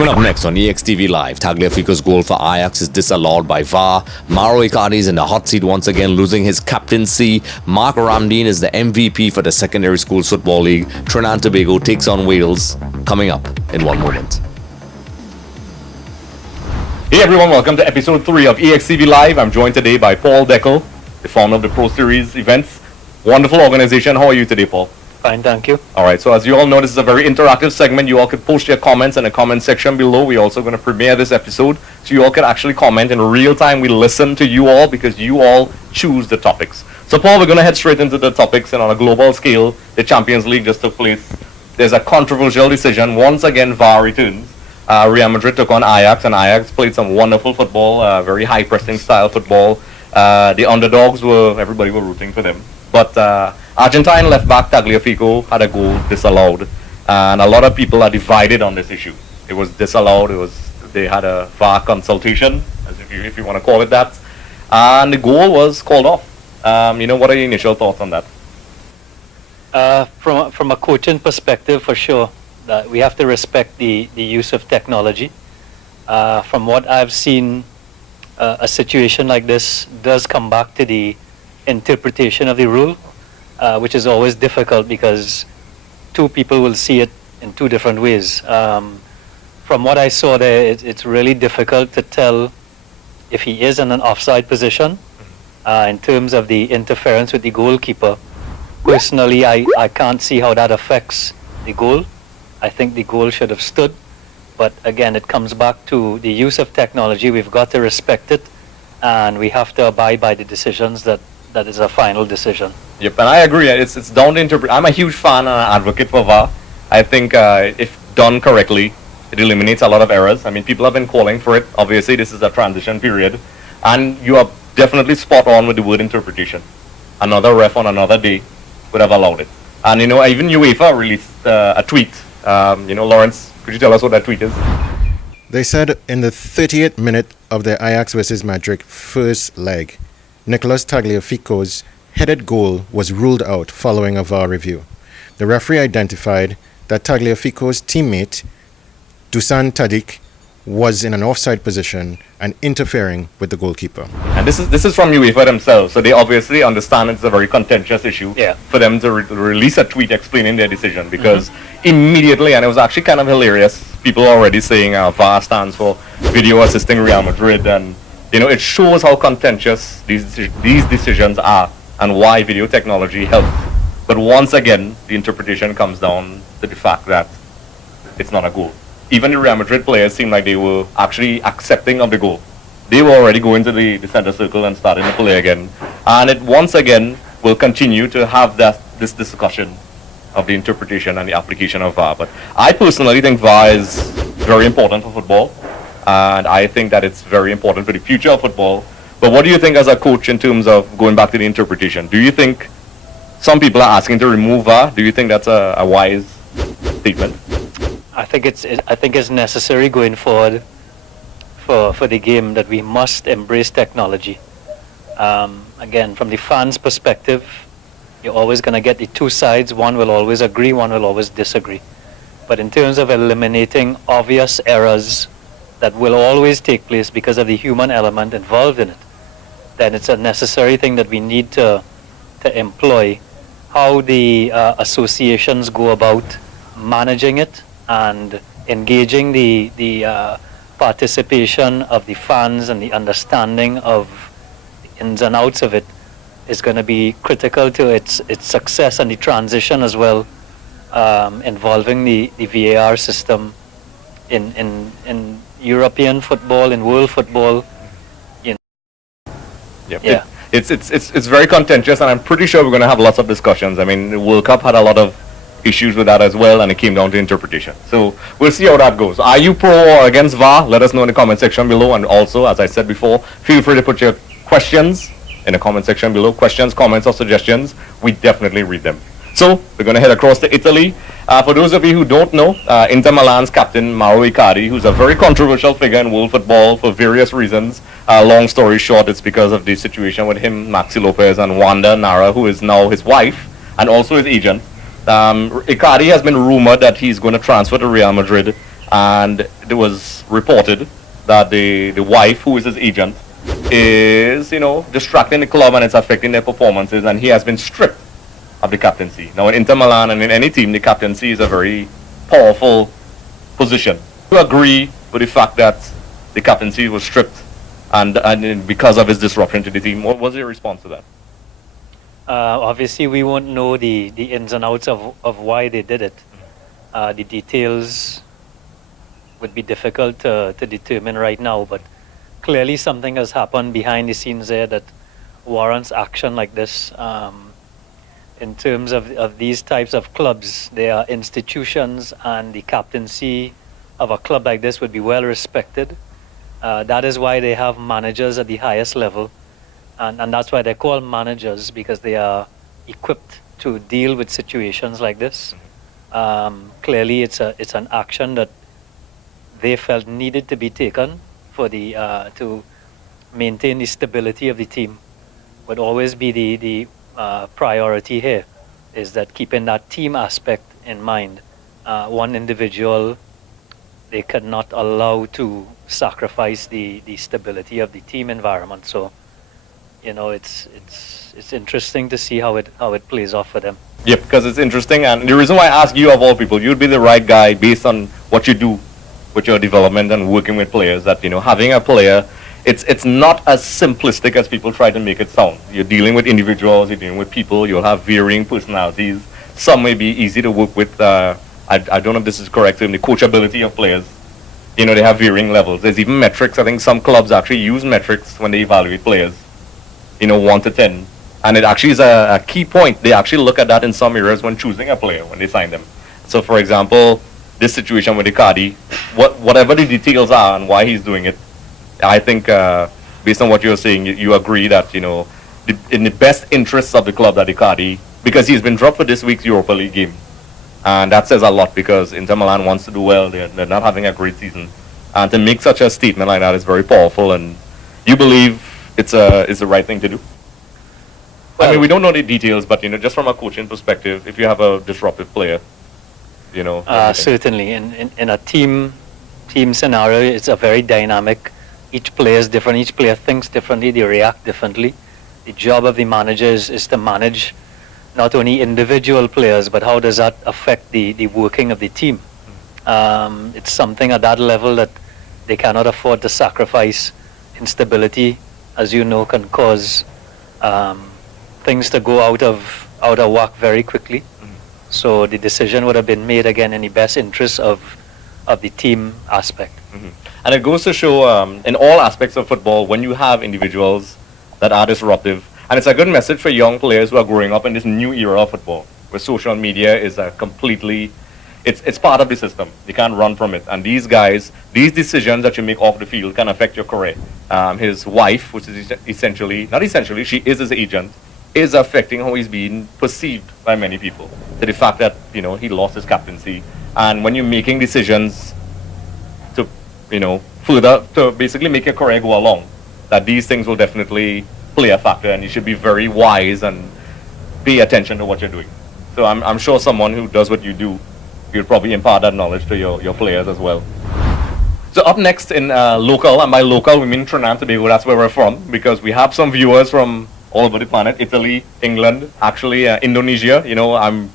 Coming up next on EXTV Live, Tagliafico's goal for Ajax is disallowed by VAR. Icardi is in the hot seat once again, losing his captaincy. MarkRamdeen is the MVP for the Secondary Schools Football League. Trinidad Tobago takes on Wales. Coming up in 1 moment. Hey everyone, welcome to episode 3 of EXTV Live. I'm joined today by Paul Decle, the founder of the Pro Series events. Wonderful organization. How are you today, Paul? Fine, thank you. Alright, so as you all know, this is a very interactive segment. You all could post your comments in the comment section below. We're also going to premiere this episode, so you all can actually comment in real time. We listen to you all because you all choose the topics. So Paul, we're going to head straight into the topics, and on a global scale, the Champions League just took place. There's a controversial decision. Once again, VAR returns. Real Madrid took on Ajax, and Ajax played some wonderful football, very high-pressing style football. The underdogs everybody were rooting for them. But Argentine left-back Tagliafico had a goal disallowed, and a lot of people are divided on this issue. It was disallowed. They had a VAR consultation, as if you want to call it that, and the goal was called off. What are your initial thoughts on that? From a coaching perspective, for sure, that we have to respect the use of technology. From what I've seen, a situation like this does come back to the interpretation of the rule, which is always difficult because two people will see it in two different ways. From what I saw there, it's really difficult to tell if he is in an offside position in terms of the interference with the goalkeeper. Personally, I can't see how that affects the goal. I think the goal should have stood, but again, it comes back to the use of technology. We've got to respect it, and we have to abide by the decisions that is a final decision. Yep, and I agree. It's down to interpret. I'm a huge fan and an advocate for VAR. I think if done correctly, it eliminates a lot of errors. I mean, people have been calling for it. Obviously, this is a transition period, and you are definitely spot on with the word interpretation. Another ref on another day would have allowed it. And even UEFA released a tweet. Lawrence, could you tell us what that tweet is? They said in the 38th minute of the Ajax versus Madrid first leg, Nicholas Tagliafico's headed goal was ruled out following a VAR review. The referee identified that Tagliafico's teammate, Dusan Tadic, was in an offside position and interfering with the goalkeeper. And this is from UEFA themselves, so they obviously understand it's a very contentious issue for them to release a tweet explaining their decision, because immediately, and it was actually kind of hilarious, people are already saying VAR stands for Video Assisting Real Madrid, and it shows how contentious these decisions are and why video technology helps. But once again, the interpretation comes down to the fact that it's not a goal. Even the Real Madrid players seemed like they were actually accepting of the goal. They were already going to the center circle and starting to play again. And it once again will continue to have this discussion of the interpretation and the application of VAR. But I personally think VAR is very important for football. And I think that it's very important for the future of football. But what do you think as a coach in terms of going back to the interpretation? Do you think some people are asking to remove VAR? Do you think that's a wise statement? I think it's necessary going forward for the game that we must embrace technology. Again, from the fans' perspective, you're always going to get the two sides. One will always agree, one will always disagree. But in terms of eliminating obvious errors that will always take place because of the human element involved in it, then it's a necessary thing that we need to employ. How the associations go about managing it and engaging the participation of the fans and the understanding of the ins and outs of it is going to be critical to its success and the transition as well, involving the VAR system in European football, in world football. Yep. Yeah. It's very contentious, and I'm pretty sure we're going to have lots of discussions. I mean, the World Cup had a lot of issues with that as well, and it came down to interpretation. So we'll see how that goes. Are you pro or against VAR? Let us know in the comment section below, and also, as I said before, feel free to put your questions in the comment section below. Questions, comments, or suggestions, we definitely read them. So we're going to head across to Italy. For those of you who don't know, Inter Milan's captain Icardi, who's a very controversial figure in world football for various reasons. Long story short, it's because of the situation with him, Maxi Lopez, and Wanda Nara, who is now his wife and also his agent. Icardi has been rumored that he's going to transfer to Real Madrid and it was reported that the wife, who is his agent, is, distracting the club and it's affecting their performances, and he has been stripped of the captaincy. Now in Inter Milan and in any team, the captaincy is a very powerful position. Do you agree with the fact that the captaincy was stripped and because of his disruption to the team? What was your response to that? Obviously, we won't know the ins and outs of why they did it. The details would be difficult to determine right now, but clearly something has happened behind the scenes there that warrants action like this. In terms of these types of clubs, they are institutions, and the captaincy of a club like this would be well respected. That is why they have managers at the highest level, and that's why they're called managers, because they are equipped to deal with situations like this. Clearly, it's an action that they felt needed to be taken for the to maintain the stability of the team. Would always be the priority here, is that keeping that team aspect in mind. One individual, they could not allow to sacrifice the stability of the team environment. So, it's interesting to see how it plays off for them. Yeah, because it's interesting, and the reason why I ask you, of all people, you'd be the right guy based on what you do with your development and working with players, that having a player, it's not as simplistic as people try to make it sound. You're dealing with individuals, you're dealing with people, you'll have varying personalities. Some may be easy to work with. I don't know if this is correct, in the coachability of players. They have varying levels. There's even metrics. I think some clubs actually use metrics when they evaluate players, 1 to 10. And it actually is a key point. They actually look at that in some areas when choosing a player, when they sign them. So, for example, this situation with Icardi, whatever the details are and why he's doing it, I think, based on what you're saying, you agree that, in the best interests of the club, that Icardi, because he's been dropped for this week's Europa League game. And that says a lot, because Inter Milan wants to do well. They're not having a great season. And to make such a statement like that is very powerful, and you believe it's the right thing to do? I mean, we don't know the details, but, just from a coaching perspective, if you have a disruptive player, certainly. In a team scenario, it's a very dynamic. Each player is different. Each player thinks differently. They react differently. The job of the manager is to manage not only individual players, but how does that affect the working of the team? It's something at that level that they cannot afford to sacrifice. Instability, as you know, can cause things to go out of whack very quickly. So the decision would have been made, again, in the best interest of the team aspect. And it goes to show, in all aspects of football, when you have individuals that are disruptive, and it's a good message for young players who are growing up in this new era of football, where social media is it's part of the system. You can't run from it. And these guys, these decisions that you make off the field can affect your career. His wife, which is she is his agent, is affecting how he's being perceived by many people. To the fact that, he lost his captaincy. And when you're making decisions to, further, to basically make your career go along, that these things will definitely play a factor, and you should be very wise and pay attention to what you're doing. So I'm sure someone who does what you do, you'll probably impart that knowledge to your players as well. So up next in local, and by local we mean Trinidad Tobago, that's where we're from, because we have some viewers from all over the planet, Italy, England, actually Indonesia. I'm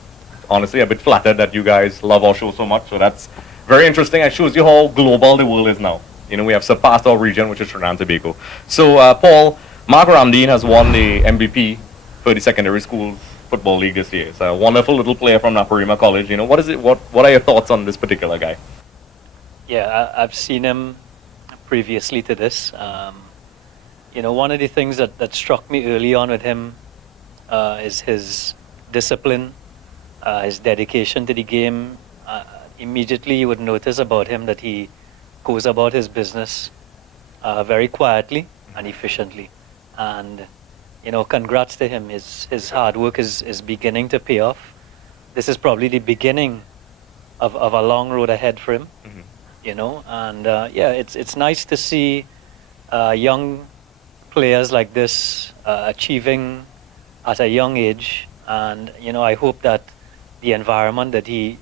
honestly a bit flattered that you guys love our show so much, so that's very interesting. It shows you how global the world is now. We have surpassed our region, which is Trinidad Tobago. So Paul, MarkRamdeen has won the MVP for the secondary schools football league this year. It's a wonderful little player from Naparima College. What is it? What are your thoughts on this particular guy? Yeah, I've seen him previously to this. One of the things that struck me early on with him is his discipline, his dedication to the game. Immediately you would notice about him that he goes about his business very quietly and efficiently. And, congrats to him. His hard work is beginning to pay off. This is probably the beginning of a long road ahead for him, And, it's nice to see young players like this achieving at a young age. And, I hope that the environment that he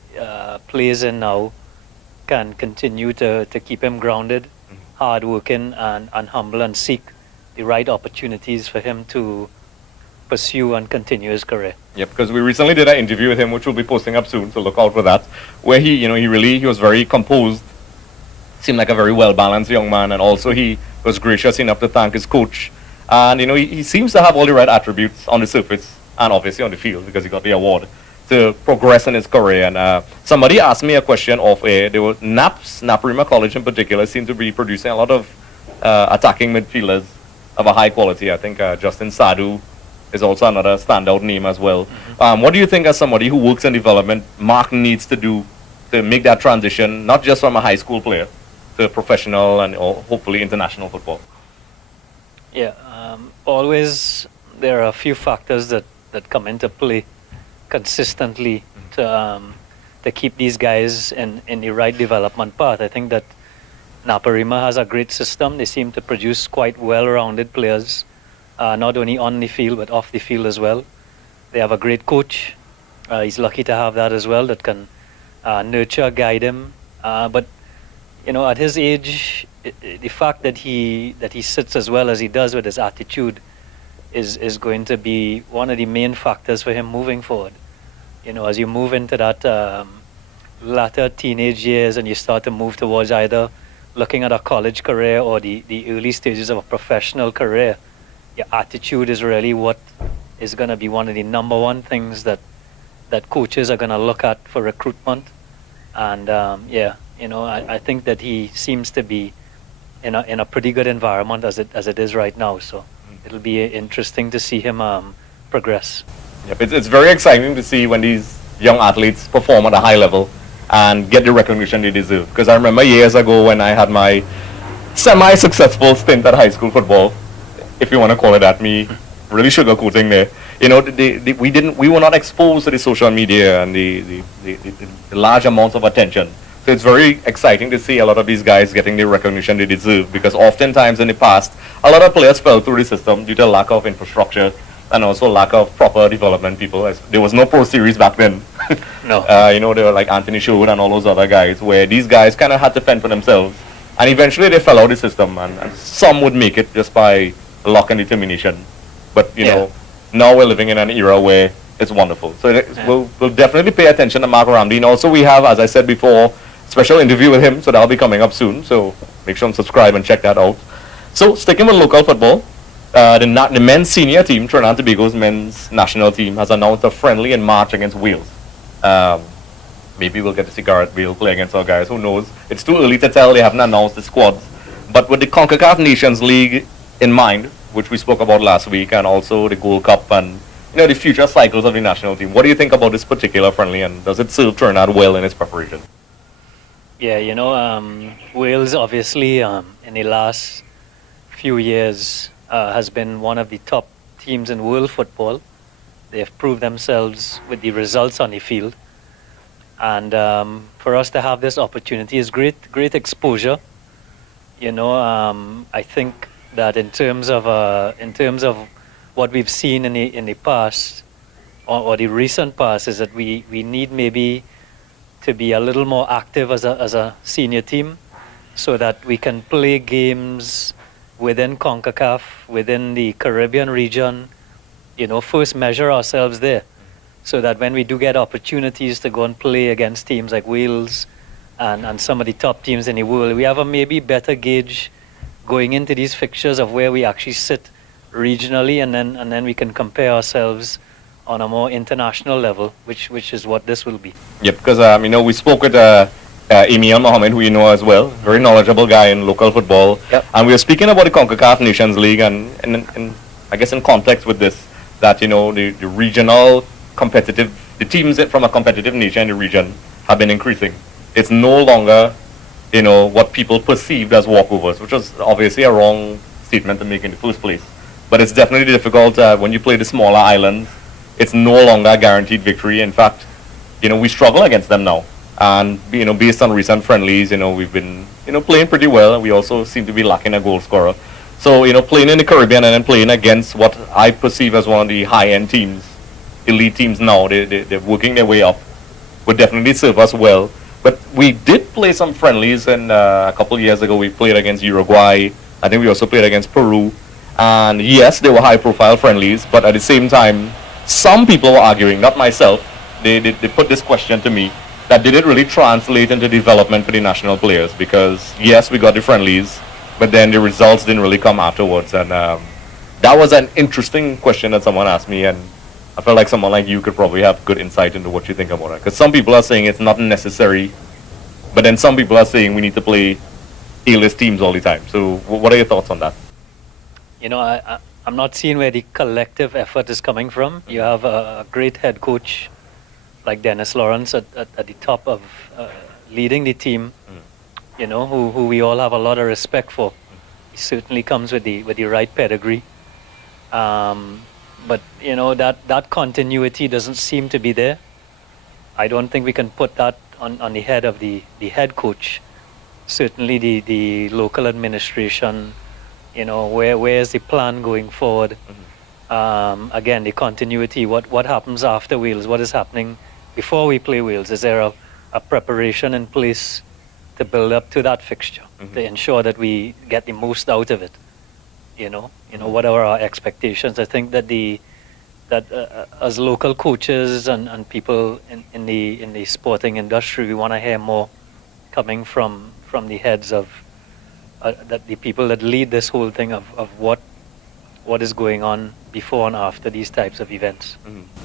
plays in now can continue to keep him grounded, hardworking, and humble, and seek the right opportunities for him to pursue and continue his career. Yeah, because we recently did an interview with him, which we'll be posting up soon, so look out for that, where he was very composed, seemed like a very well-balanced young man, and also he was gracious enough to thank his coach. And, he seems to have all the right attributes on the surface, and obviously on the field, because he got the award, to progress in his career. And somebody asked me a question off air. There were Naparima College in particular seemed to be producing a lot of attacking midfielders of a high quality. I think Justin Sadu is also another standout name as well. What do you think, as somebody who works in development, Mark needs to do to make that transition, not just from a high school player to professional and hopefully international football? Yeah, always there are a few factors that come into play consistently to keep these guys in the right development path. I think that Naparima has a great system. They seem to produce quite well-rounded players, not only on the field but off the field as well. They have a great coach. He's lucky to have that as well, that can nurture, guide him. But at his age, the fact that he sits as well as he does with his attitude is going to be one of the main factors for him moving forward. As you move into that latter teenage years and you start to move towards either looking at a college career or the early stages of a professional career, your attitude is really what is going to be one of the number one things that coaches are going to look at for recruitment. And I think that he seems to be in a pretty good environment as it is right now. So it'll be interesting to see him progress. Yep, it's very exciting to see when these young athletes perform at a high level and get the recognition they deserve. Because I remember years ago when I had my semi-successful stint at high school football, if you want to call it that, me really sugarcoating there. We were not exposed to the social media and the large amounts of attention. So it's very exciting to see a lot of these guys getting the recognition they deserve, because oftentimes in the past, a lot of players fell through the system due to lack of infrastructure and also lack of proper development people. There was no pro series back then. No. They were like Anthony Sherwood and all those other guys, where these guys kind of had to fend for themselves. And eventually they fell out of the system, and some would make it just by luck and determination. But, now we're living in an era where it's wonderful. So we'll definitely pay attention to MarkRamdeen. Also, we have, as I said before, special interview with him, so that'll be coming up soon. So make sure and subscribe and check that out. So sticking with local football, the men's senior team, Trinidad Tobago's men's national team, has announced a friendly in March against Wales. Maybe we'll get to see Gareth Bale play against our guys. Who knows? It's too early to tell. They haven't announced the squads. But with the CONCACAF Nations League in mind, which we spoke about last week, and also the Gold Cup and the future cycles of the national team, what do you think about this particular friendly, and does it serve Trinidad well in its preparation? Yeah, Wales obviously in the last few years has been one of the top teams in world football. They have proved themselves with the results on the field. And for us to have this opportunity is great exposure. I think that in terms of what we've seen in the past or the recent past, is that we need maybe to be a little more active as a senior team, so that we can play games within CONCACAF, within the Caribbean region, first measure ourselves there, so that when we do get opportunities to go and play against teams like Wales and some of the top teams in the world, we have a maybe better gauge going into these fixtures of where we actually sit regionally, and then we can compare ourselves on a more international level, which is what this will be. Yep, because we spoke with Emil Mohammed, who you know as well, very knowledgeable guy in local football. Yep. And we were speaking about the CONCACAF Nations League, and I guess in context with this, that the regional competitive, the teams from a competitive nature in the region have been increasing. It's no longer what people perceived as walkovers, which was obviously a wrong statement to make in the first place. But it's definitely difficult when you play the smaller islands. It's no longer a guaranteed victory. In fact, we struggle against them now. And based on recent friendlies, we've been playing pretty well. We also seem to be lacking a goal scorer. So playing in the Caribbean and then playing against what I perceive as one of the high-end teams, elite teams now, they're working their way up, would definitely serve us well But we did play some friendlies, and a couple years ago we played against Uruguay. I think we also played against Peru. And yes, they were high-profile friendlies, but at the same time, some people were arguing, not myself, they put this question to me, that did it really translate into development for the national players? Because yes, we got the friendlies, but then the results didn't really come afterwards. And that was an interesting question that someone asked me, and I felt like someone like you could probably have good insight into what you think about it. Because some people are saying it's not necessary, but then some people are saying we need to play A-list teams all the time. So what are your thoughts on that? You know, I'm not seeing where the collective effort is coming from. You have a great head coach like Dennis Lawrence at the top of leading the team, you know, who we all have a lot of respect for. He certainly comes with the right pedigree. But, you know, that continuity doesn't seem to be there. I don't think we can put that on the head of the head coach. Certainly the local administration, you know, where is the plan going forward? Again, the continuity, what happens after Wales? What is happening before we play Wales? Is there a preparation in place to build up to that fixture, to ensure that we get the most out of it? You know, what are our expectations? I think that as local coaches and people in the sporting industry, we want to hear more coming from the heads of that the people that lead this whole thing of what is going on before and after these types of events.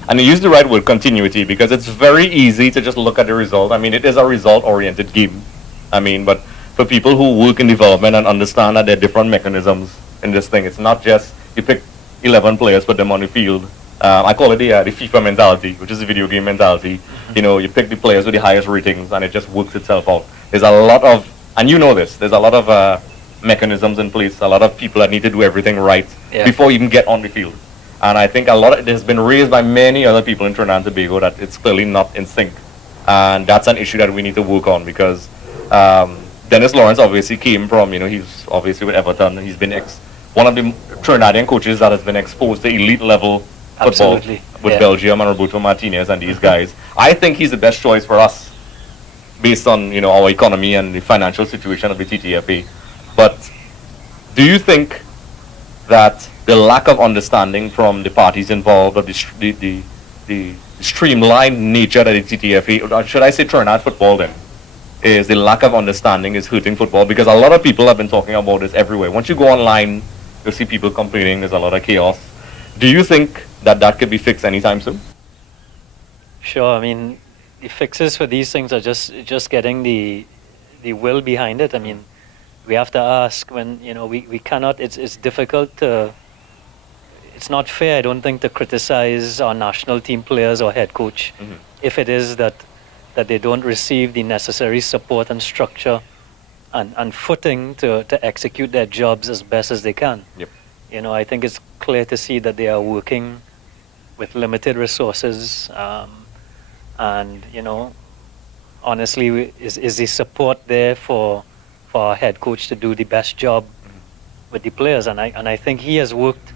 And you use the right word, continuity, because it's very easy to just look at the result. I mean, it is a result-oriented game. I mean, but for people who work in development and understand that there are different mechanisms in this thing, it's not just you pick 11 players, put them on the field. I call it the FIFA mentality, which is the video game mentality. You know, you pick the players with the highest ratings and it just works itself out. There's a lot of, and you know this, there's a lot of mechanisms in place, a lot of people that need to do everything right before you even get on the field. And I think a lot of it has been raised by many other people in Trinidad and Tobago that it's clearly not in sync. And that's an issue that we need to work on, because Dennis Lawrence obviously came from, you know, he's obviously with Everton. He's been one of the Trinidadian coaches that has been exposed to elite level football with Belgium and Roberto Martinez and these guys. I think he's the best choice for us based on, you know, our economy and the financial situation of the TTFA. But do you think that the lack of understanding from the parties involved, or the streamlined nature that the TTFA, or should I say Trinidad football then, is the lack of understanding is hurting football? Because a lot of people have been talking about this everywhere. Once you go online, you'll see people complaining, there's a lot of chaos. Do you think that could be fixed anytime soon? Sure. I mean, the fixes for these things are just getting the will behind it. I mean, we have to ask when, you know, we cannot, it's difficult to, it's not fair, I don't think, to criticize our national team players or head coach if it is that they don't receive the necessary support and structure and footing to execute their jobs as best as they can. Yep. You know, I think it's clear to see that they are working with limited resources, and, you know, honestly, is the support there for our head coach to do the best job with the players? And I think he has worked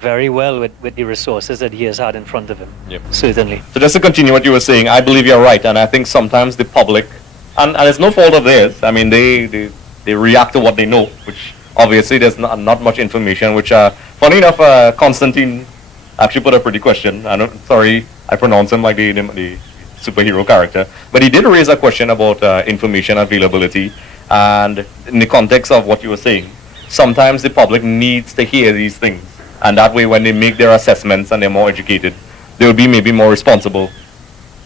very well with the resources that he has had in front of him. Yep. Certainly. So just to continue what you were saying, I believe you're right, and I think sometimes the public, and it's no fault of theirs, I mean, they react to what they know, which obviously there's not much information, which, funny enough, Constantine actually put a pretty question. Sorry, I pronounce him like the superhero character, but he did raise a question about information availability, and in the context of what you were saying, sometimes the public needs to hear these things, and that way when they make their assessments and they're more educated, they'll be maybe more responsible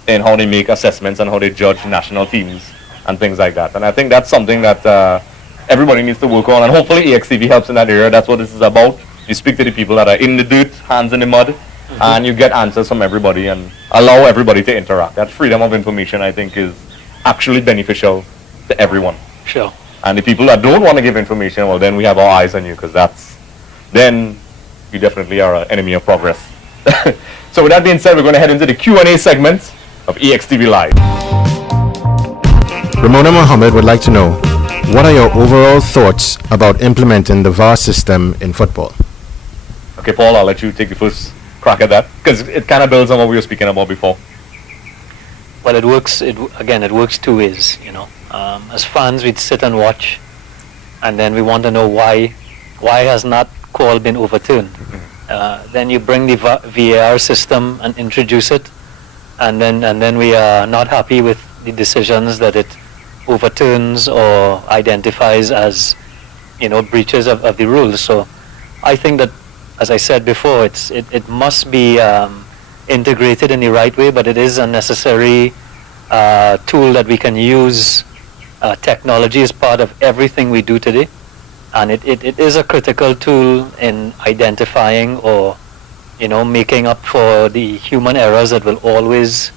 in how they make assessments and how they judge national teams and things like that. And I think that's something that everybody needs to work on, and hopefully EXTV helps in that area. That's what this is about. You speak to the people that are in the dirt, hands in the mud, and you get answers from everybody and allow everybody to interact. That freedom of information, I think, is actually beneficial to everyone. Sure. And the people that don't want to give information, well, then we have our eyes on you, because then you definitely are an enemy of progress. So with that being said, we're going to head into the Q&A segment of EXTV Live. Ramona Mohammed would like to know, what are your overall thoughts about implementing the VAR system in football? Okay, Paul, I'll let you take the first crack at that, because it kind of builds on what we were speaking about before. Well, it works. It works two ways. As fans, we'd sit and watch, and then we want to know why has not call been overturned. Then you bring the VAR system and introduce it, and then we are not happy with the decisions that it overturns or identifies as breaches of the rules. So I think that, as I said before, it must be integrated in the right way, but it is a necessary tool that we can use. Technology is part of everything we do today, and it is a critical tool in identifying or making up for the human errors that will always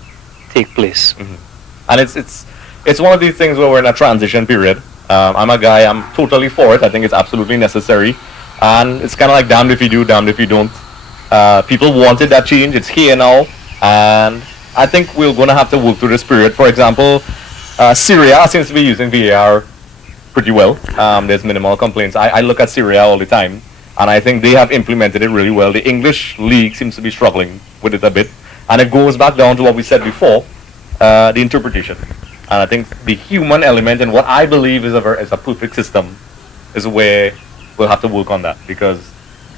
take place. And it's one of these things where we're in a transition period. I'm totally for it. I think it's absolutely necessary, and it's kind of like damned if you do, damned if you don't. People wanted that change. It's here now, and I think we're going to have to work through this period. For example, Syria seems to be using VAR pretty well. There's minimal complaints. I look at Syria all the time, and I think they have implemented it really well. The English league seems to be struggling with it a bit, and it goes back down to what we said before, the interpretation. And I think the human element and what I believe is a perfect system is where we'll have to work on that, because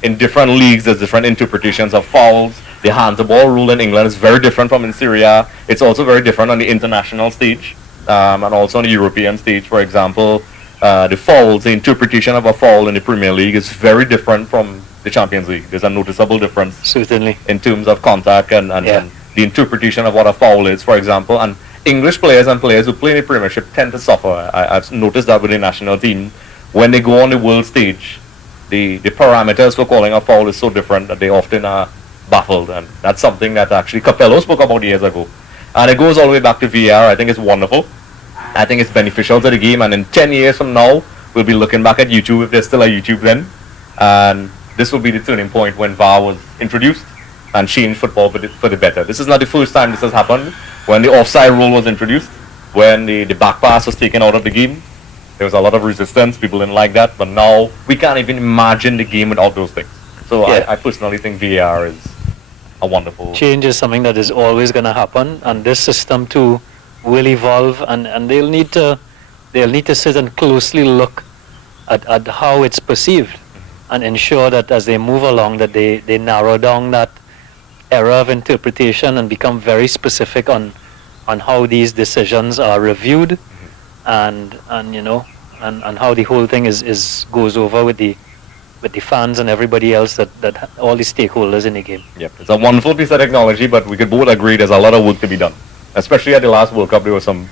in different leagues there's different interpretations of fouls. The hands the ball rule in England is very different from in Syria. It's also very different on the international stage, and also on the European stage. For example, the fouls, the interpretation of a foul in the Premier League is very different from the Champions League. There's a noticeable difference, Certainly, in terms of contact and the interpretation of what a foul is, for example. And English players and players who play in the Premiership tend to suffer. I've noticed that with the national team. When they go on the world stage, the parameters for calling a foul is so different that they often are baffled. And that's something that actually Capello spoke about years ago. And it goes all the way back to VAR. I think it's wonderful. I think it's beneficial to the game. And in 10 years from now, we'll be looking back at YouTube, if there's still a YouTube then. And this will be the turning point when VAR was introduced and changed football for the better. This is not the first time this has happened. When the offside rule was introduced, when the back pass was taken out of the game, there was a lot of resistance. People didn't like that. But now we can't even imagine the game without those things. So I personally think VAR is a wonderful change is something that is always going to happen, and this system too will evolve, and they'll need to sit and closely look at how it's perceived, and ensure that as they move along that they narrow down that error of interpretation and become very specific on how these decisions are reviewed, and how the whole thing goes over with the fans and everybody else, that all the stakeholders in the game. Yep, it's a wonderful piece of technology, but we could both agree there's a lot of work to be done. Especially at the last World Cup, there were some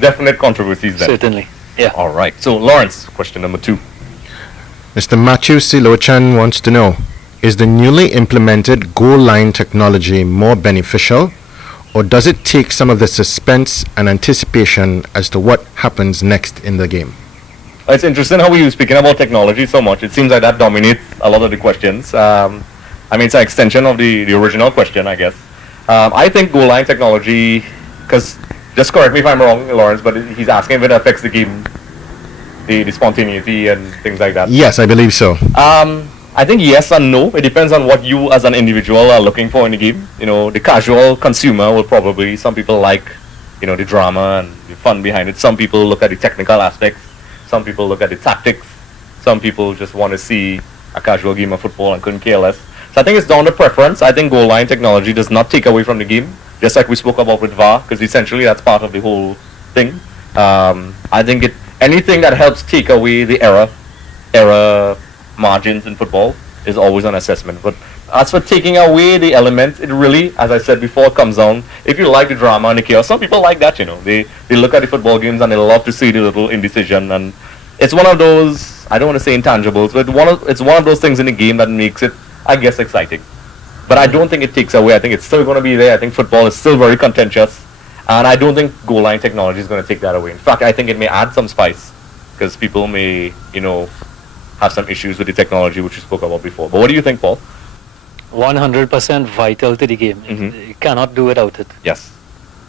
definite controversies there. Certainly, yeah. All right. So, Lawrence, question number 2. Mr. Matthew Silochan wants to know, is the newly implemented goal line technology more beneficial, or does it take some of the suspense and anticipation as to what happens next in the game? It's interesting how we were speaking about technology so much. It seems like that dominates a lot of the questions. It's an extension of the original question, I guess. I think goal line technology, because, just correct me if I'm wrong, Lawrence, but he's asking if it affects the game, the spontaneity and things like that. Yes, I believe so. I think yes and no. It depends on what you as an individual are looking for in the game. The casual consumer will probably, some people like, the drama and the fun behind it. Some people look at the technical aspects. Some people look at the tactics. Some people just want to see a casual game of football and couldn't care less. So I think it's down to preference. I think goal line technology does not take away from the game, just like we spoke about with VAR, because essentially that's part of the whole thing. I think anything that helps take away the error margins in football is always an assessment. But as for taking away the element, it really, as I said before, comes down. If you like the drama and the chaos, some people like that, They look at the football games and they love to see the little indecision. And it's one of those, I don't want to say intangibles, but it's one of those things in the game that makes it, I guess, exciting. But I don't think it takes away. I think it's still going to be there. I think football is still very contentious. And I don't think goal line technology is going to take that away. In fact, I think it may add some spice, because people may, have some issues with the technology, which we spoke about before. But what do you think, Paul? 100% vital to the game. You cannot do without it. Yes.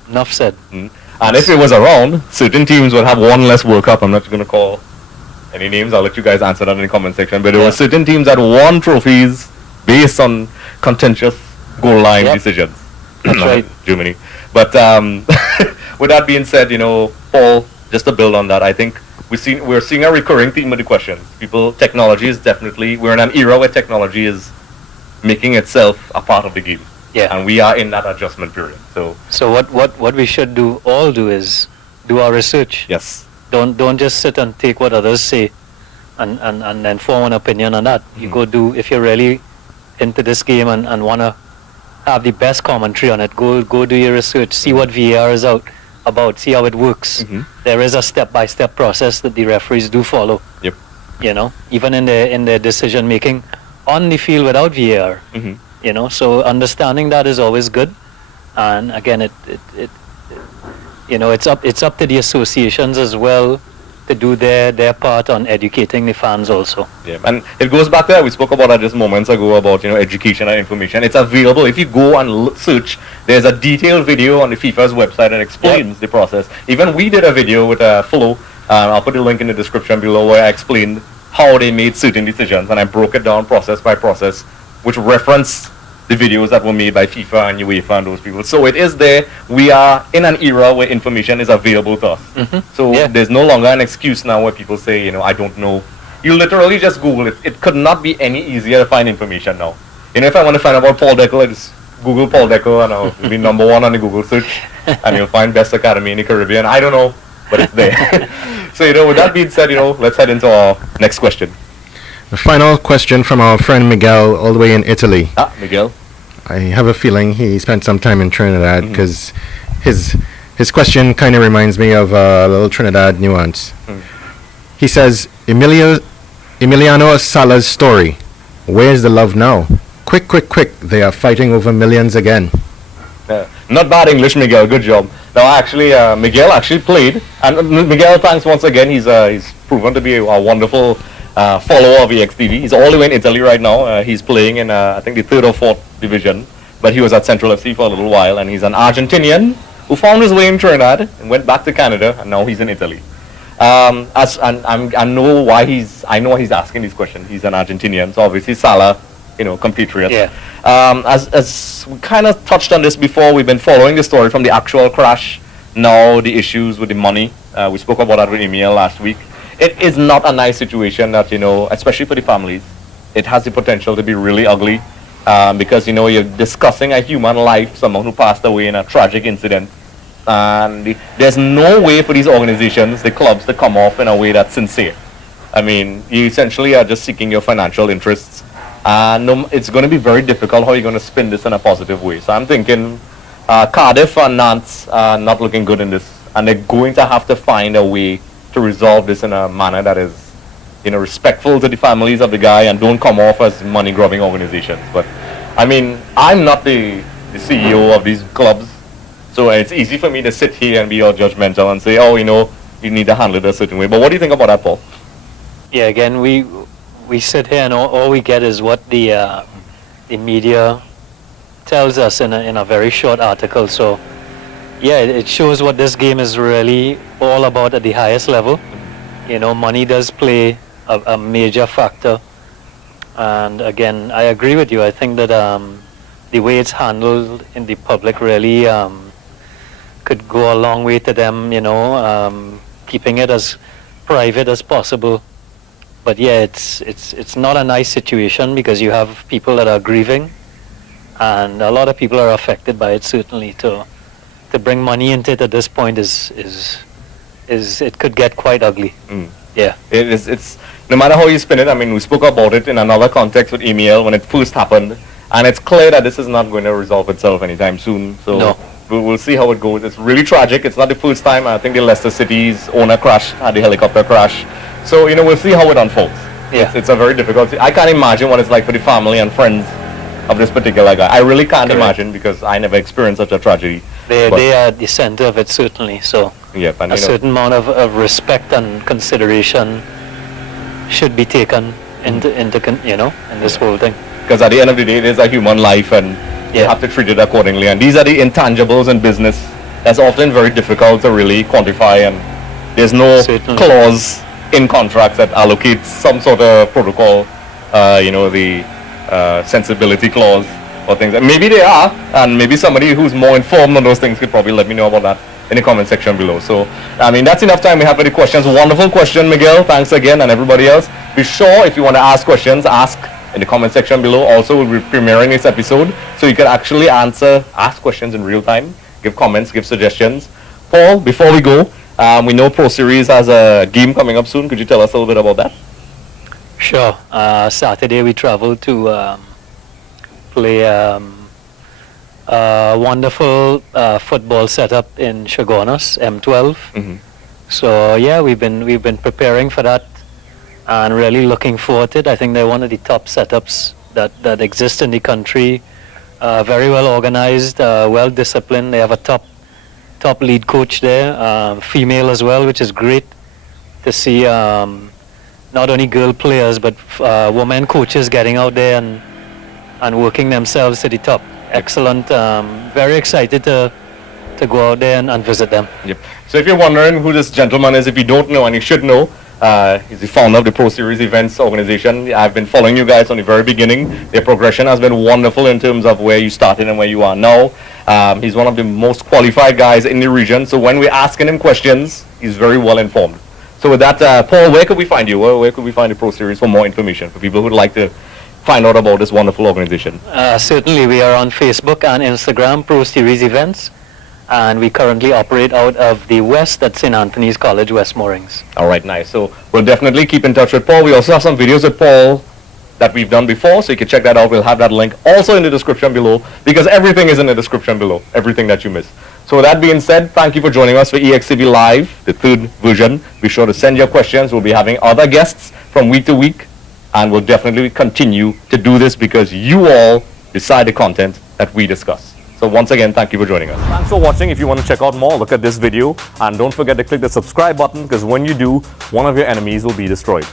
Enough said. And if it was around, certain teams would have one less World Cup. I'm not going to call any names. I'll let you guys answer that in the comment section. But there were certain teams that won trophies based on contentious goal line decisions. That's right. Germany. But with that being said, Paul, just to build on that, I think we're seeing a recurring theme with the questions. Technology is definitely, we're in an era where technology is making itself a part of the game. Yeah. And we are in that adjustment period. So what we should all do is do our research. Yes. Don't just sit and take what others say and then form an opinion on that. You go do, if you're really into this game and want to have the best commentary on it, go do your research, see what VAR is about, see how it works. There is a step-by-step process that the referees do follow. Yep. Even in their decision making on the field without VAR. So understanding that is always good. And again, it's up to the associations as well to do their part on educating the fans also. Yeah, and it goes back to that we spoke about that just moments ago about education and information. It's available. If you go and search, there's a detailed video on the FIFA's website that explains the process. Even we did a video with Flo. I'll put the link in the description below where I explained how they made certain decisions, and I broke it down process by process, which referenced the videos that were made by FIFA and UEFA and those people. So it is there. We are in an era where information is available to us. So there's no longer an excuse now where people say, I don't know. You literally just Google it. It could not be any easier to find information now. If I want to find about Paul Decle, I just Google Paul Decle and I'll be number one on the Google search, and you'll find best academy in the Caribbean. I don't know, but it's there. So with that being said, let's head into our next question. The final question from our friend Miguel, all the way in Italy. Miguel. I have a feeling he spent some time in Trinidad because his question kind of reminds me of a little Trinidad nuance. He says, Emiliano Sala's story. Where's the love now? Quick, they are fighting over millions again. Not bad English, Miguel. Good job. Now, actually, Miguel actually played. And Miguel, thanks once again. He's proven to be a wonderful follower of EXTV. He's all the way in Italy right now. He's playing in, I think, the 3rd or 4th division. But he was at Central FC for a little while. And he's an Argentinian who found his way in Trinidad and went back to Canada. And now he's in Italy. I know why he's asking these questions. He's an Argentinian. So obviously, Salah, compatriot. Yeah. As we kind of touched on this before, we've been following the story from the actual crash. Now the issues with the money. We spoke about that with Emil last week. It is not a nice situation that, especially for the families. It has the potential to be really ugly because, you're discussing a human life, someone who passed away in a tragic incident. And there's no way for these organizations, the clubs, to come off in a way that's sincere. I mean, you essentially are just seeking your financial interests. And it's going to be very difficult how you're going to spin this in a positive way. So I'm thinking Cardiff and Nantes are not looking good in this. And they're going to have to find a way to resolve this in a manner that is, respectful to the families of the guy and don't come off as money-grubbing organizations. But, I mean, I'm not the CEO of these clubs, so it's easy for me to sit here and be all judgmental and say, you need to handle it a certain way. But what do you think about that, Paul? Yeah, again, we sit here and all we get is what the media tells us in a very short article. So, yeah, it shows what this game is really all about at the highest level. Money does play a major factor. And again, I agree with you. I think that the way it's handled in the public really could go a long way to them, keeping it as private as possible. But yeah, it's not a nice situation because you have people that are grieving, and a lot of people are affected by it. Certainly, to bring money into it at this point is it could get quite ugly. Yeah, it's no matter how you spin it. I mean, we spoke about it in another context with Emil when it first happened, and it's clear that this is not going to resolve itself anytime soon. So no. We'll see how it goes. It's really tragic. It's not the first time. I think the Leicester City's owner had the helicopter crash. So, we'll see how it unfolds. Yeah. It's a very difficult I can't imagine what it's like for the family and friends of this particular guy. I really can't imagine because I never experienced such a tragedy. They are the center of it, certainly. So yep, and a certain amount of respect and consideration should be taken into in this whole thing. Because at the end of the day, it is a human life and you have to treat it accordingly. And these are the intangibles in business that's often very difficult to really quantify, and there's no clause in contracts that allocates some sort of protocol, the sensibility clause or things. And maybe they are, and maybe somebody who's more informed on those things could probably let me know about that in the comment section below. So, I mean, that's enough time we have for the questions. Wonderful question, Miguel. Thanks again, and everybody else. Be sure, if you want to ask questions, ask in the comment section below. Also, we'll be premiering this episode, so you can actually ask questions in real time, give comments, give suggestions. Paul, before we go, we know Pro Series has a game coming up soon. Could you tell us a little bit about that? Sure. Saturday we travel to play a wonderful football setup in Chagonas, M12. Mm-hmm. So yeah, we've been preparing for that and really looking forward to it. I think they're one of the top setups that exist in the country. Very well organized, well disciplined. They have a top lead coach there, female as well, which is great to see. Not only girl players but women coaches getting out there and working themselves to the top. Excellent. Very excited to go out there and visit them. Yep. So if you're wondering who this gentleman is, if you don't know, and you should know, he's the founder of the Pro Series Events organization. I've been following you guys from the very beginning. Their progression has been wonderful in terms of where you started and where you are now. He's one of the most qualified guys in the region. So when we're asking him questions, he's very well informed. So with that, Paul, where could we find you? Where could we find the Pro Series for more information for people who'd like to find out about this wonderful organization? Certainly, we are on Facebook and Instagram, Pro Series Events, and we currently operate out of the West at St. Anthony's College, West Moorings. All right, nice. So we'll definitely keep in touch with Paul. We also have some videos with Paul that we've done before, so you can check that out. We'll have that link also in the description below, because everything is in the description below, everything that you missed. So with that being said, thank you for joining us for EXTV Live, the third version. Be sure to send your questions. We'll be having other guests from week to week, and we'll definitely continue to do this because you all decide the content that we discuss. So once again, thank you for joining us. Thanks for watching. If you want to check out more, look at this video, and don't forget to click the subscribe button, because when you do, one of your enemies will be destroyed.